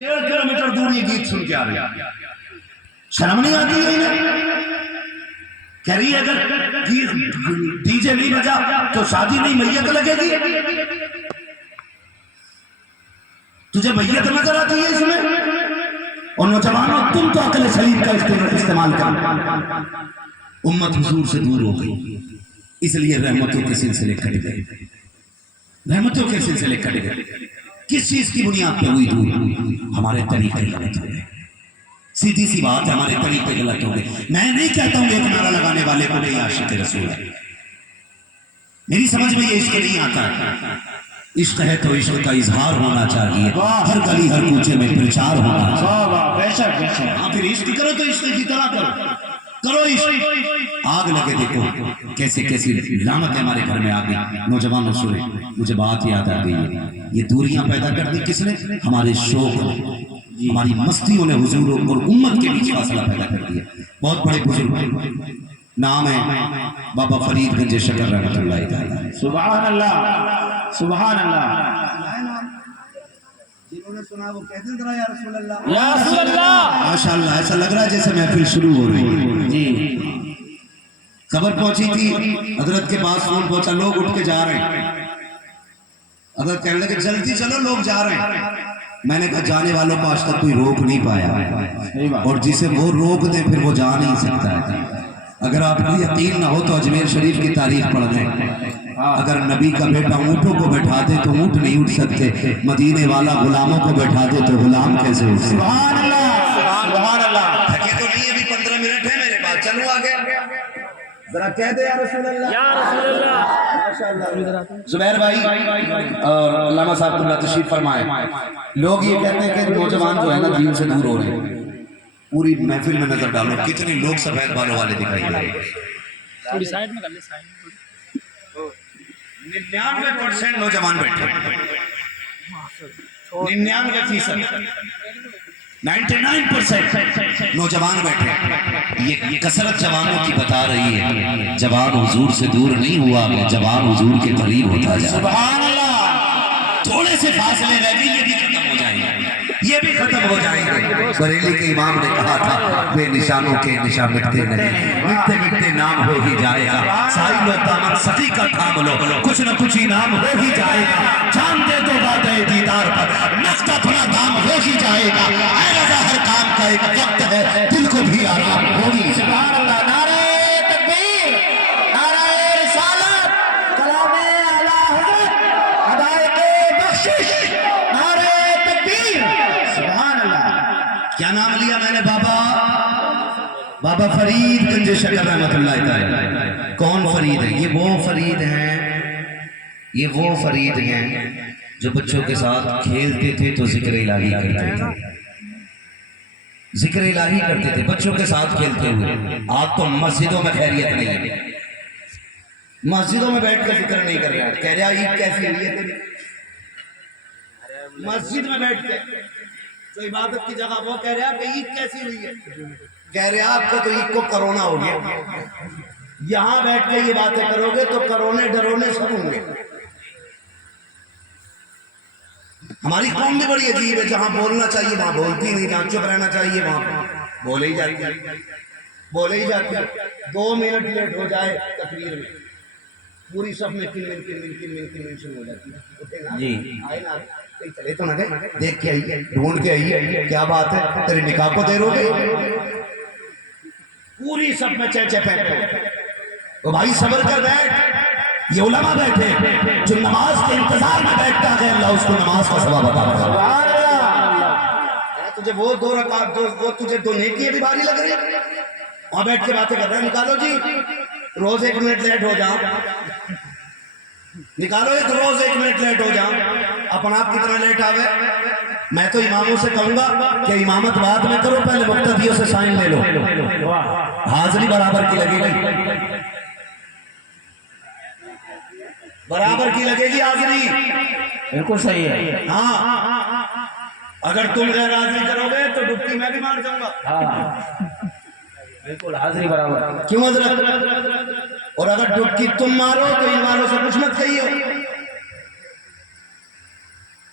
1.5 kilometre दूर ये गीत सुन के आ रही, शर्म नहीं आती है इन्हें? कह रही है अगर डीजे नहीं बजा तो शादी नहीं, मैयत लगेगी। तुझे मैयत नजर आती है इसमें? और नौजवानों तुम तो अकल सलीम का इस्तेमाल कर, उम्मत हुजूर से दूर हो गई, इसलिए रहमतों के सिलसिले कट गए, रहमतों के सिलसिले कट गए। किस चीज की बुनियाद पे हुई दूर? हमारे तरीके गलत हो गए। सीधी सी बात है, हमारे तरीके गलत हो गए। मैं नहीं कहता हूं एक नारा लगाने वाले को नहीं आशिक रसूल है, मेरी समझ में ये इश्क नहीं आता है। इश्क है तो इश्क का इजहार होना चाहिए, हर गली हर कूचे में प्रचार होना चाहिए। हाँ, फिर इश्क करो तो इश्क की तरह करो इश्क। आग लगे देखो कैसे कैसी लानत हमारे घर में आ गई। नौजवानों सुने, मुझे बात याद आ गई है, ये दूरियां पैदा कर दी किसने? हमारे शौक ने, हमारी मस्तियों ने हुजूर और उम्मत के बीच फासला पैदा कर दिया। बहुत बड़े बुजुर्ग, नाम है बाबा फरीद गंज शकर रहमतुल्लाह तआला। सुभान अल्लाह, सुभान अल्लाह। जिन्होंने सुना वो कहते हैं या रसूल अल्लाह, या रसूल अल्लाह। माशाअल्लाह, ऐसा लग रहा है जैसे महफिल शुरू हो रही है जी। खबर पहुंची थी हजरत के पास, फोन पहुंचा, लोग उठ के जा रहे हैं। हजरत कहने लगे जल्दी चलो लोग जा रहे हैं। मैंने कहा जाने वालों को आज तक कोई रोक नहीं पाया, और जिसे वो रोक दे फिर वो जा नहीं सकता है। अगर आपको यकीन ना हो तो अजमेर शरीफ की तारीख पढ़ लें। अगर नबी का बेटा ऊँटों को बैठा दे तो ऊँट नहीं उठ सकते, मदीने वाला गुलामों को बैठा दे तो गुलाम कैसे उठ सकते? सुभान अल्लाह, सुभान अल्लाह। थके तो नहीं, अभी 15 मिनट है मेरे पास, चलूँ आगे? जरा कह दे या रसूल अल्लाह, या रसूल अल्लाह। माशाअल्लाह। जुबैर भाई और अल्लामा साहब को तशरीफ फरमाए। लोग ये कहते हैं कि नौजवान जो है ना दीन से दूर हो रहे हैं। पूरी महफिल में नजर डालो, कितने लोग सफेद बालों वाले दिखाई दे रहे हैं। थोड़ी साइड में कर ले, साइड में। 99% नौजवान बैठे, 99%, 99% नौजवान बैठे। ये कसरत जवानों की बता रही है, जवान हुजूर से दूर नहीं हुआ, जवान हुजूर के करीब होता जा रहा है। थोड़े से फासले रह गए, ये भी खत्म हो जाएंगे, ये भी खत्म हो जाएंगे। बरेली के इमाम ने कहा था बेनिशानों के निशान मिटते नहीं, मिटते मिटते नाम हो ही जाएगा। साहिलो दामन सती का थाम लो, कुछ न कुछ इनाम हो ही जाएगा। जान दे दो बातें दीदार पर, नक्शा थोड़ा दाम हो ही जाएगा। ऐ रज़ा हर काम का एक वक्त है, दिल को भी आराम होगी। सुभान अल्लाह। नारे तकबीर, नारे रिसालत, कलामे आला हज़रत, हदायत बख्शिश, नारे तकबीर। सुभान अल्लाह। क्या नाम लिया मैंने? बाबा फरीद गंज शकर रहमतुल्लाह तआला। कौन फरीद है? ये वो फरीद हैं, ये वो फरीद हैं जो बच्चों के साथ खेलते थे तो जिक्र इलाही करते थे, जिक्र इलाही करते थे बच्चों के साथ खेलते हुए। आज तो मस्जिदों में खैरियत नहीं है, मस्जिदों में बैठ कर जिक्र नहीं कर रहा। कह रहा ईद कैसी हुई है तेरी? मस्जिद में बैठ के तो इबादत की जगह वो कह रहा कि ईद कैसी हुई है? कह रहे आपको तो ईद को कोरोना हो गया। यहां बैठ के ये बातें करोगे तो कोरोने डरोने सब होंगे। हमारी कौम भी बड़ी अजीब है, जहां बोलना चाहिए वहां बोलती नहीं, जहां चुप रहना चाहिए वहां बोले ही जाती है, बोले ही जाती है। 2 मिनट लेट हो जाए तकरीर में, पूरी सब में किन शुरू हो जाती है जी। आए ना चले तो ना गए, देख के आई, ढूंढ के आई, क्या बात है तेरे निकाह को देर हो गई? पूरी सब में चेचे पे। तो भाई सब्र कर बैठ, ये उलमा बैठे जो नमाज के इंतजार में बैठता है, अल्लाह उसको नमाज का सवाब अता करे। तुझे वो 2 रकात वो तुझे 2 नेकी भी भारी लग रही है, वहां बैठ के बातें कर रहे हैं। निकालो जी, रोज 1 मिनट लेट हो जाओ, निकालो एक रोज 1 मिनट लेट हो जाओ, अपन आप कितना लेट आवे। मैं तो इमामों से कहूंगा कि इमामत बाद में करो, पहले मुक्तदियों से साइन ले लो, हाजिरी बराबर की लगेगी, बराबर की लगेगी हाजिरी। बिल्कुल सही है। हाँ, अगर तुम गैर हाजिरी करोगे तो डुबकी मैं भी मार जाऊंगा। बिल्कुल हाजिरी बराबर। क्यों हजरत? और अगर डुबकी तुम मारो तो इन वालों से कुछ मत कहिए।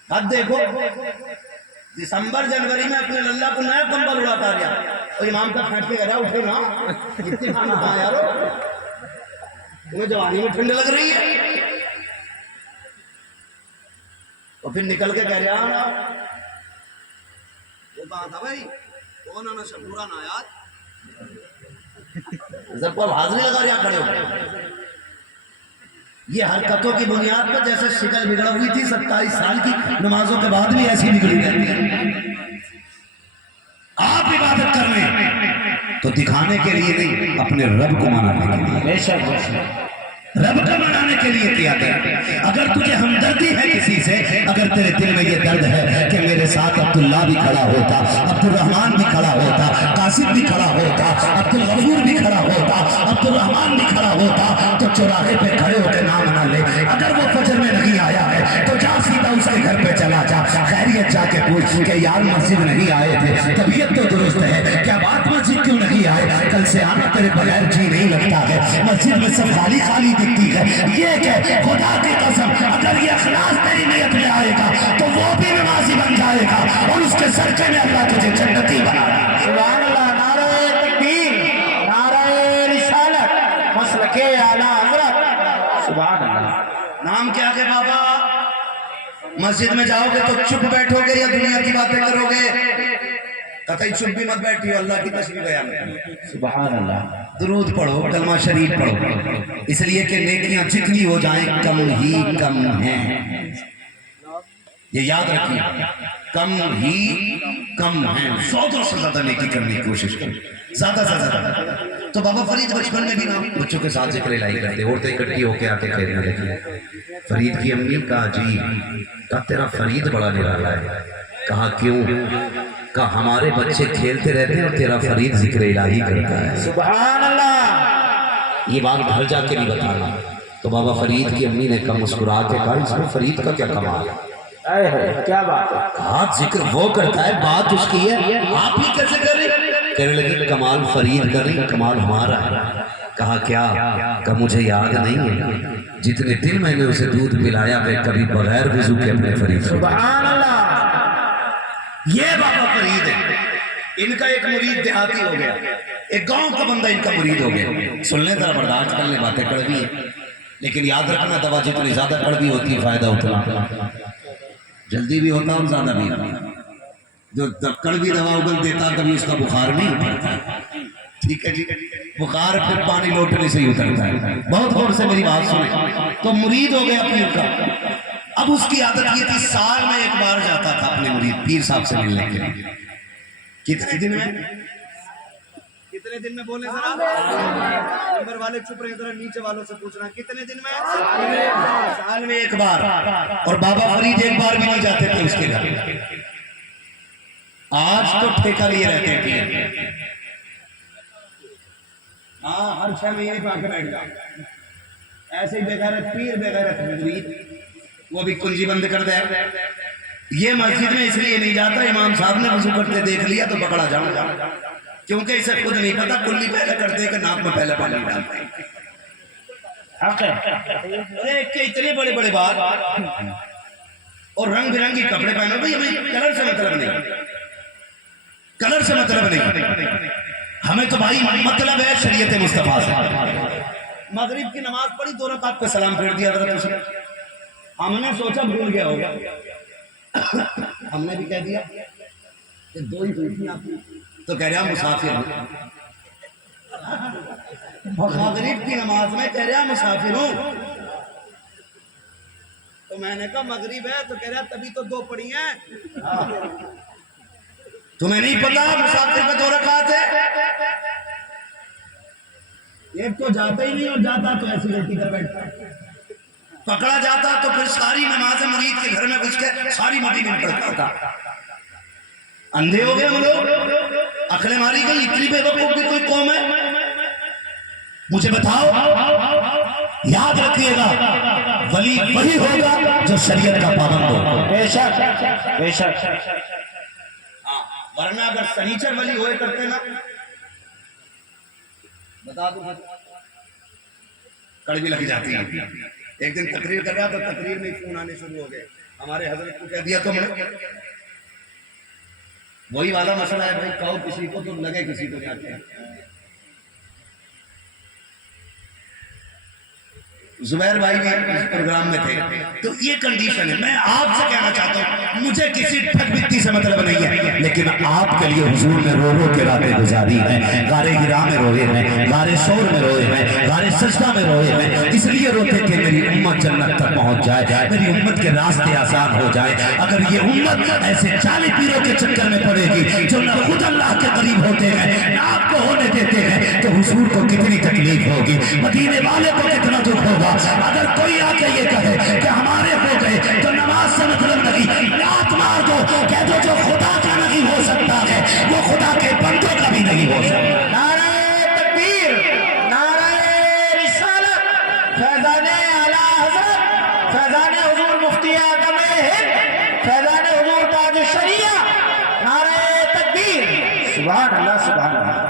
अब देखो दिसंबर जनवरी में अपने लल्ला को नया कंबल उड़ाता गया और इमाम का फैट के गया उठे ना इतनी ठंड कहाँ यारो, तुम्हें जवानी में ठंड लग रही है। और फिर निकल के कह रहा ना वो कहा था भाई कौन आना शपूरा ना यार जब पर हाजिरी लगा रहा खड़े हो। ये हरकतों की बुनियाद पर जैसे शिकल बिगड़ हुई थी 27 साल की नमाजों के बाद भी ऐसी बिगड़ी रहती है। आप इबादत कर रहे तो दिखाने के लिए नहीं, अपने रब को मनाने के लिए, बेशक रब को मनाने के लिए किया गया। अगर तुझे हमदर्दी है किसी से, अगर तेरे दिल में ये दर्द है कि मेरे साथ अब्दुल्ला भी खड़ा होता, अब्दुल रहमान भी खड़ा होता, कासिम भी खड़ा होता, अब्दुल गफूर भी खड़ा होता, अब्दुल रहमान भी खड़ा होता, तो चौराहे पे खड़े होकर नाम ना ले। अगर वो फजर में नहीं आया है तो जा सीधा उसके घर पे चला जा, खैरियत जाके पूछ के यार मस्जिद नहीं आए थे, तबीयत तो दुरुस्त है, क्या बात मस्जिद क्यों नहीं आए, कल से आना तेरे बगैर जी नहीं लगता है, मस्जिद में सब खाली खाली दिखती है। ये कह खुदा की कसम अगर ये इखलास तेरी नियत में आएगा तो वो भी नमाजी बन जाएगा और उसके सरके में अल्लाह तुझे जन्नती बनाएगा। सुभान अल्लाह, नारे तकबीर, नारे रिसालत, मसलके आला हज़रत, सुभान अल्लाह। नाम क्या है बाबा? मस्जिद में जाओगे तो चुप बैठोगे या दुनिया की बातें करोगे? कतई चुप भी मत बैठियो, अल्लाह की तस्बीह बयान करो, सुभान अल्लाह, दुरूद पढ़ो, कलमा शरीफ पढ़ो, इसलिए कि नेकियां जितनी हो जाएं कम ही कम हैं। ये याद रखिए, कम ही कम हैं। 100 से ज्यादा नेकी करने की कोशिश करो, ज्यादा से ज्यादा। तो बाबा फरीद बचपन में भी ना बच्चों के साथ जिक्र इलाही करते, औरतें इकट्ठी होकर आके खेलने लगी। फरीद की अम्मी कहा जी का तेरा फरीद बड़ा निराला है। कहा क्यों? कहा हमारे बच्चे खेलते रहते हैं और तेरा फरीद जिक्र इलाही करता है। सुभान अल्लाह। ये बात घर जाके भी बताना। तो बाबा फरीद की अम्मी ने कहा मुस्कुरा के कहा इसमें फरीद का क्या कमाल है? क्या बात है? कहा जिक्र वो करता है, बात उसकी है, आप ही कैसे करें? कहने लगे कमाल फरीद का नहीं, कमाल हमारा है। कहा क्या? कहा मुझे याद नहीं है जितने दिन मैंने उसे दूध पिलाया मैं कभी बगैर वजू के अपने फरीद। सुभान अल्लाह। ये बाबा फरीद है। इनका एक मुरीद देहाती हो गया, एक गांव का बंदा इनका मुरीद हो गया। सुनने जरा बर्दाश्त करने, बातें कड़वी है लेकिन याद रखना दवा जितनी ज्यादा कड़वी होती है फायदा उतना जल्दी भी होता और ज्यादा भी होता। जो कड़वी दवा उगल देता कभी उसका बुखार नहीं उतरता। ठीक है जी, बुखार फिर पानी लौटने से ही उतरता है। बहुत गौर से मेरी बात सुने। तो मुरीद हो गया पीर का। अब उसकी आदत ये थी साल में एक बार जाता था अपने मुरीद पीर साहब से मिलने के लिए। कितने दिन में? कितने दिन में बोले जरा? ऊपर वाले चुप रहे, जरा नीचे वालों से पूछना कितने दिन में? साल में एक बार। और बाबा फरीद एक बार भी नहीं जाते थे उसके घर। आज तो ठेका लिए रहते हैं। हाँ, हर 6 महीने पे आके बैठ जाओ। ऐसे ही बेगैरत पीर बेगैरत मुरीद, वो भी कुंजी बंद कर दे। ये मस्जिद में इसलिए नहीं जाता, इमाम साहब ने वजू करते देख लिया तो पकड़ा जाऊंगा, क्योंकि इसे खुद नहीं पता कुल्ली पहले करते कि नाक में पहले पानी डालते। अरे इतने बड़े बड़े बात और रंग बिरंगी कपड़े पहनो भाई, हमें कलर से मतलब नहीं, कलर से मतलब नहीं, हमें तो भाई मतलब है शरीयत मुस्तफा से। मगरिब की नमाज पढ़ी, 2 रकात पे सलाम फेर दिया हज़रत उसने। हमने सोचा भूल गया होगा, हमने भी कह दिया कि 2 ही हुई थी आपकी, तो कह रहा मुसाफिर हूं। मगरिब की नमाज में कह रहा मुसाफिर हूं। तो मैंने कहा मगरिब है, तो कह रहा तभी तो 2 पढ़ी हैं। तुम्हें नहीं पता मुसाफिर पे 2 रकात है? एक तो जाता ही नहीं और जाता तो ऐसी गलती कर बैठता। पकड़ा जाता तो फिर सारी नमाज़ें मुरीद के घर में घुस के सारी मदीने में पढ़ता था। अंधे हो गए हम लोग, अकलें मारी गई। इतनी बेवकूफ भी कोई कौम है? मुझे बताओ, याद रखिएगा वली वही होगा जो शरीयत का पाबंद हो। बेशक बेशक। वरना अगर सनीचर वली होए करते ना, बता दो कड़वी लग जाती है। एक दिन तकरीर कर रहा तो तकरीर में फोन आने शुरू हो गए। हमारे हजरत को कह दिया तुमने, वही वाला मसला है भाई, कहो किसी को तो लगे किसी को जाके। जुबैर भाई भी इस प्रोग्राम में थे, तो ये कंडीशन है। मैं आपसे कहना चाहता हूँ, मुझे किसी ठग बित्ती से मतलब नहीं है, लेकिन आपके लिए हुजूर ने रो रो के रातें गुजारी हैं, गारे गिरा में रोए हैं, गारे शोर में रोए हैं, गारे सजदा में रोए हैं, इसलिए रोते थे मेरी उम्मत जन्नत तक पहुंच जाए, मेरी उम्मत के रास्ते आसान हो जाए। अगर ये उम्मत ऐसे जाली पीरों के चक्कर में पड़ेगी जो न खुद अल्लाह के करीब होते हैं न आपको होने देते हैं, तो हुजूर को कितनी तकलीफ होगी, मदीने वाले को कितना दुख होगा। अगर कोई आके ये कहे कि हमारे हो गए तो नमाज से मतलब नहीं, लात मार दो, कह दो जो खुदा का नहीं हो सकता है वो खुदा के बंदों का भी नहीं हो सकता। नारे तकबीर, नारे रिसालत, फैजाने आला हज़रत, फैजाने हुजूर मुफ्ती आज़म हिंद, फैजाने हुजूर ताज शरिया, नारे तकबीर, सुभान अल्लाह, सुभान अल्लाह।